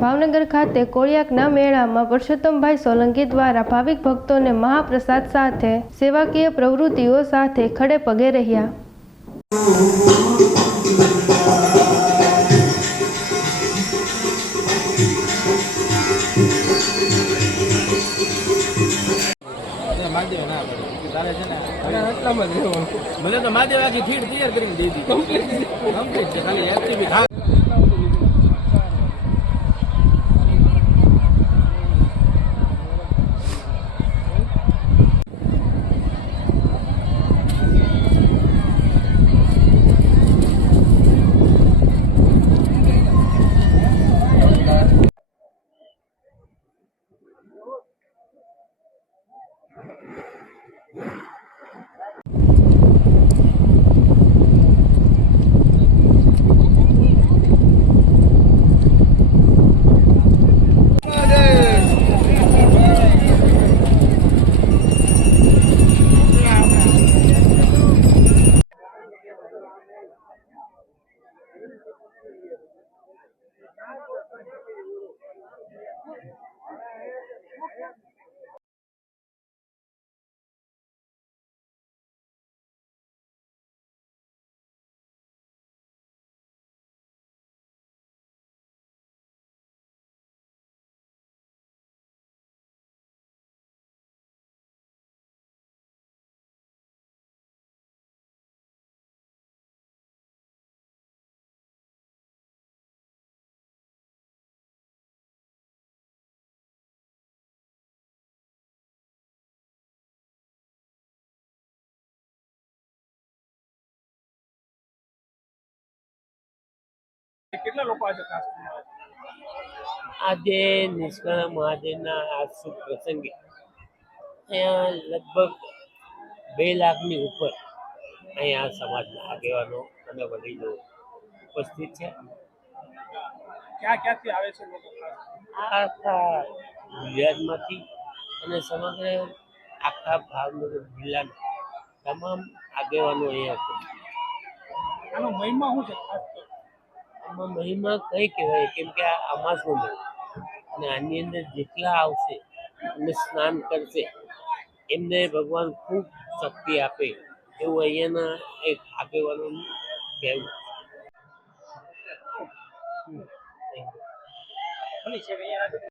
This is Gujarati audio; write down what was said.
ભાવનગર ખાતે કોળિયાકના મેળામાં પરસોત્તમભાઈ સોલંકી દ્વારા ભાવિક ભક્તોને મહાપ્રસાદ સાથે સેવાકીય પ્રવૃત્તિઓ સાથે ખડે પગે રહ્યા. મને તો મહાદેવ આખી ફીડ તૈયાર કરીને દઈ દીધી કમ્પ્લીટ છે, ખાલી એક્ટિવિટી કેટલા લોકો આજે આજે નિષ્કાળ મહાદેવના આ શુભ પ્રસંગે અહીંયા લગભગ 2 લાખની ઉપર અહીંયા સમાજના આગેવાનો અને વડીલો ઉપસ્થિત છે. ક્યાંથી આવે છે લોકો? આ આખા ગુજરાતમાંથી અને સમગ્ર આખા ભાવનગર જિલ્લાના તમામ આગેવાનો અહીંયા છે. આનો મહિમા શું છે ખાસ? આમાં મહિમા કઈ કહેવાય, કેમ કે આ અમાસનો મહિનો અને આની અંદર જેટલા આવશે અને સ્નાન કરશે એમને ભગવાન ખૂબ શક્તિ આપે એવું અહીંયાના એક આગેવાનોનું કહેવું છે.